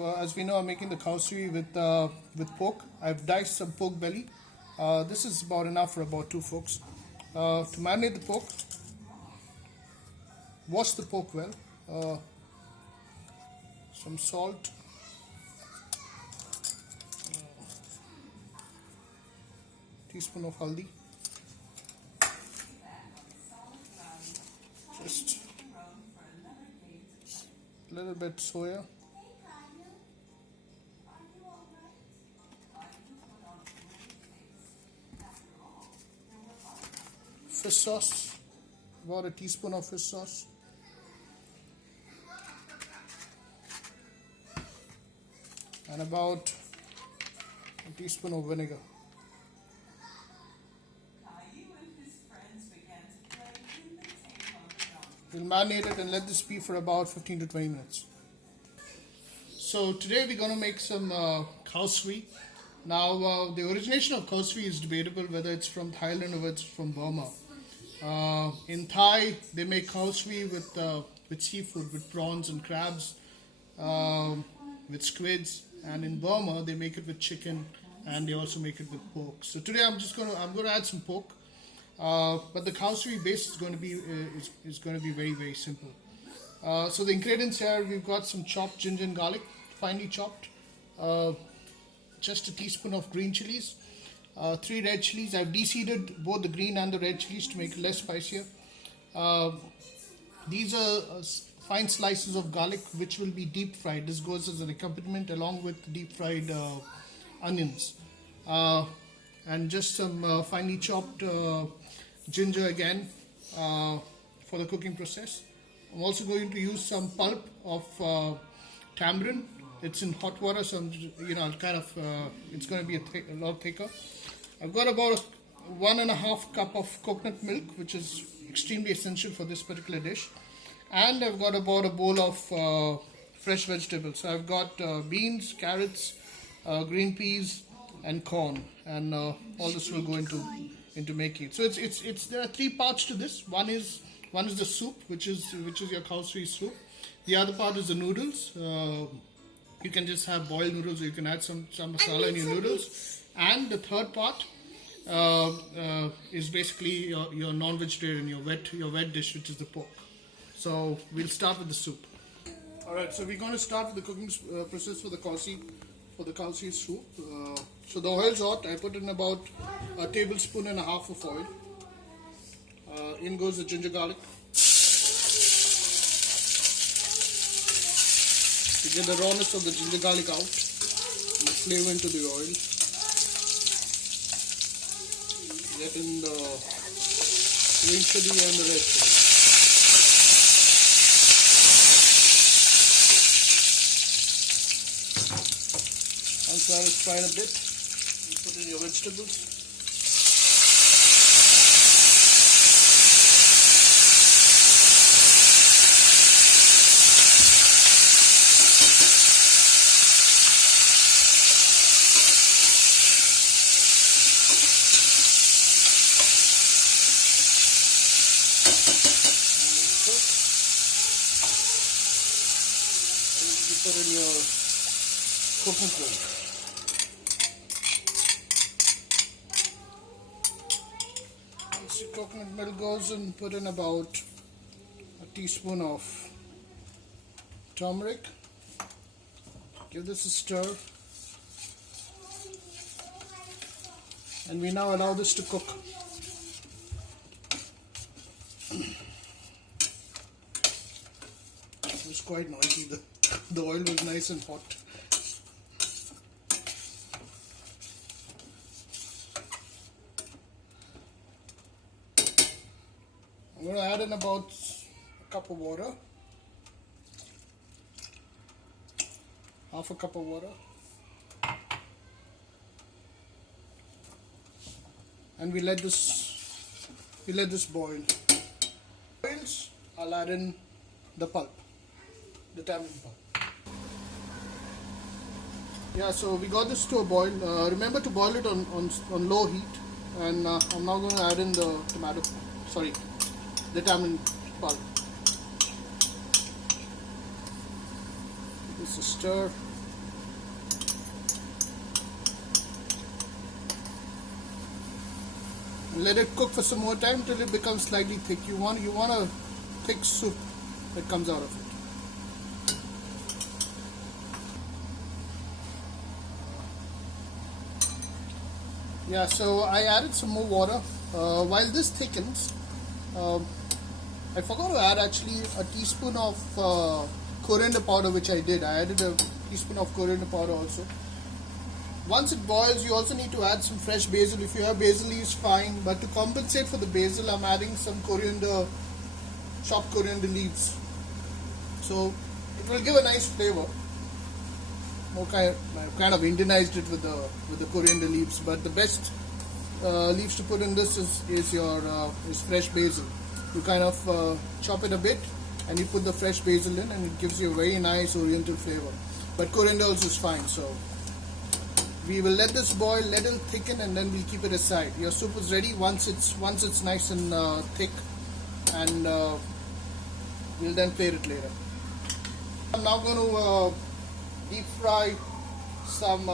as we know, I'm making the cow suey with pork. I've diced some pork belly. This is about enough for about 2 forks. To marinate the pork, wash the pork well. Some salt. Teaspoon of haldi. Just a little bit soya. Fish sauce, about a teaspoon of fish sauce. And about a teaspoon of vinegar. We'll marinate it and let this be for about 15 to 20 minutes. So today we're going to make some cow suey. Now the origination of cow suey is debatable, whether it's from Thailand or whether it's from Burma. In Thai, they make cow suey with seafood, with prawns and crabs, with squids, and in Burma they make it with chicken, and they also make it with pork. So today I'm going to add some pork, but the cow suey base is going to be very, very simple. So the ingredients here: we've got some chopped ginger and garlic, finely chopped, just a teaspoon of green chilies. 3 red chilies. I've de-seeded both the green and the red chilies to make it less spicier. These are fine slices of garlic which will be deep fried. This goes as an accompaniment along with deep fried onions. And just some finely chopped ginger again for the cooking process. I'm also going to use some pulp of tamarind. It's in hot water, so I'll kind of it's going to be a lot thicker. I've got about 1.5 cup of coconut milk, which is extremely essential for this particular dish, and I've got about a bowl of fresh vegetables. So I've got beans, carrots, green peas, and corn, and all this will go into making it. So it's there are 3 parts to this. One is the soup, which is your cow suey soup. The other part is the noodles. You can just have boiled noodles, or you can add some masala in your noodles. And the third part is basically your non-vegetarian, your wet dish, which is the pork. So we'll start with the soup. All right. So we're going to start with the cooking process for the cow suey soup. So the oil's hot. I put in about 1.5 tablespoons of oil. In goes the ginger garlic. To get the rawness of the ginger garlic out and the flavor into the oil. Get in the green chili and the red chili. Once that is fried a bit, you put in your vegetables. Put in your coconut milk. Once your coconut milk goes in, put in about a teaspoon of turmeric. Give this a stir. And we now allow this to cook. It was quite noisy. The oil was nice and hot. I'm going to add in about a cup of water. Half a cup of water. And we let this boil. I'll add in the pulp. The tamarind pulp. Yeah, so we got this to a boil. Remember to boil it on low heat. And I'm now going to add in the tamarind pulp. This is stir. Let it cook for some more time till it becomes slightly thick. You want a thick soup that comes out of it. Yeah, so I added some more water. While this thickens, I forgot to add actually a teaspoon of coriander powder, which I did. I added a teaspoon of coriander powder also. Once it boils, you also need to add some fresh basil. If you have basil leaves, fine. But to compensate for the basil, I'm adding some chopped coriander leaves. So it will give a nice flavor. Kind of Indianized it with the coriander leaves. But the best leaves to put in this is fresh basil. You kind of chop it a bit, and you put the fresh basil in, and it gives you a very nice oriental flavor. But coriander also is fine. So we will let this boil, let it thicken, and then we'll keep it aside. Your soup is ready once it's nice and thick, and we'll then plate it later. I'm now going to deep fry some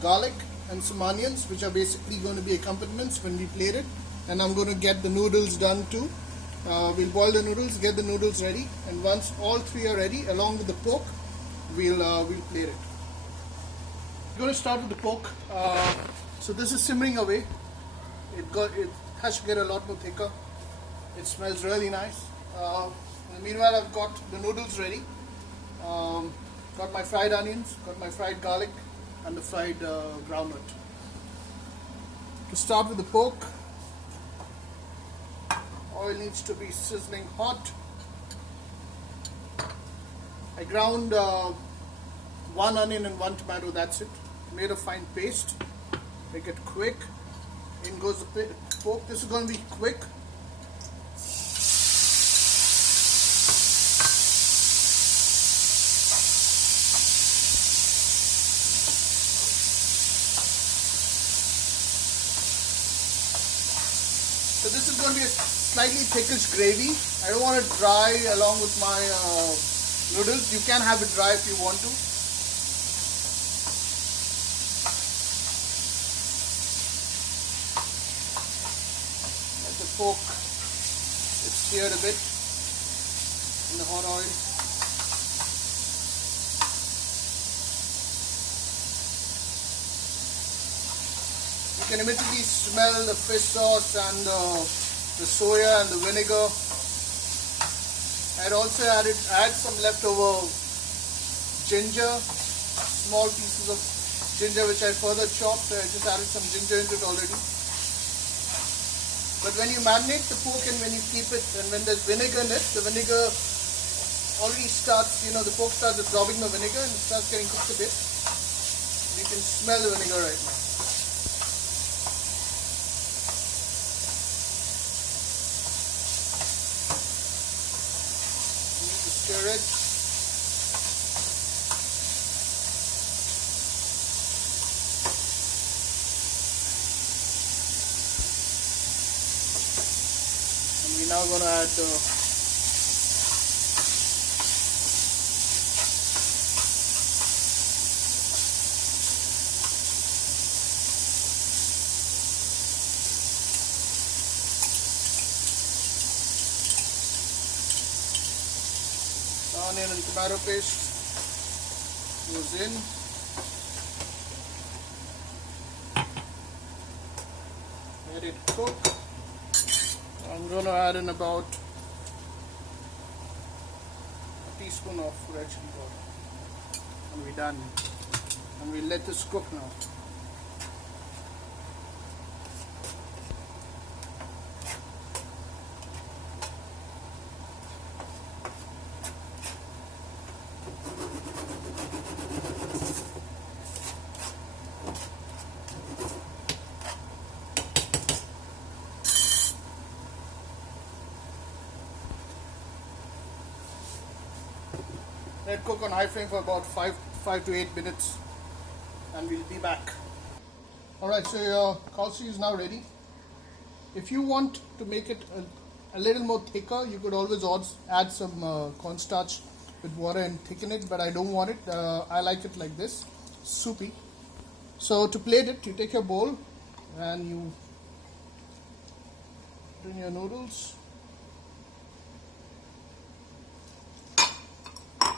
garlic and some onions, which are basically going to be accompaniments when we plate it. And I'm going to get the noodles done too. We'll boil the noodles, get the noodles ready, and once all three are ready, along with the pork, we'll plate it. We're going to start with the pork. So this is simmering away. It has to get a lot more thicker. It smells really nice. Meanwhile, I've got the noodles ready. Got my fried onions, got my fried garlic, and the fried groundnut. To start with the pork, oil needs to be sizzling hot. I ground one onion and one tomato, that's it. Made a fine paste. Make it quick. In goes the pork. This is going to be quick. So this is going to be a slightly thickish gravy. I don't want it dry along with my noodles. You can have it dry if you want to. Let the pork get seared a bit in the hot oil. You can immediately smell the fish sauce and the soya and the vinegar. I'd also add some leftover ginger, small pieces of ginger which I further chopped. I just added some ginger into it already. But when you marinate the pork and when you keep it, and when there's vinegar in it, the vinegar already starts, the pork starts absorbing the vinegar and it starts getting cooked a bit. You can smell the vinegar right now. Stir it. And we're now going to add the onion and tomato paste goes in. Let it cook. I'm going to add in about a teaspoon of red chili powder. And we're done. And we'll let this cook now. Let it cook on high flame for about 5 to 8 minutes, and we'll be back. Alright, so your cow stew is now ready. If you want to make it a little more thicker, you could always add some cornstarch with water and thicken it, but I don't want it. I like it like this, soupy. So to plate it, you take your bowl and you Put in your noodles. Add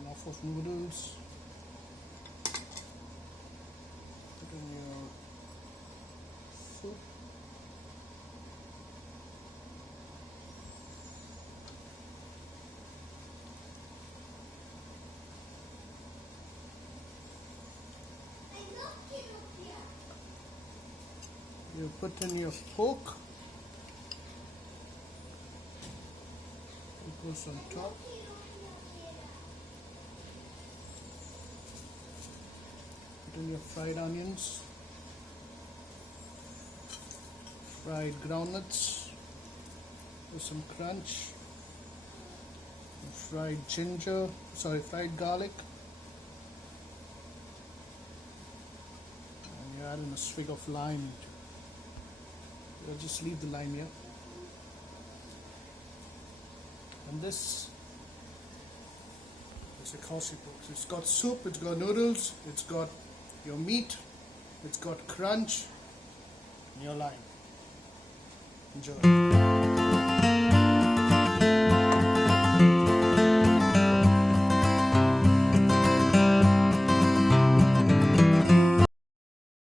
enough of noodles. Put in your soup. You put in your pork. It goes on top. Put in your fried onions, fried groundnuts with some crunch, fried fried garlic, and you add in a swig of lime. I'll just leave the lime here. And this is a Khow pork. It's got soup, it's got noodles, it's got your meat, it's got crunch, and your lime. Enjoy.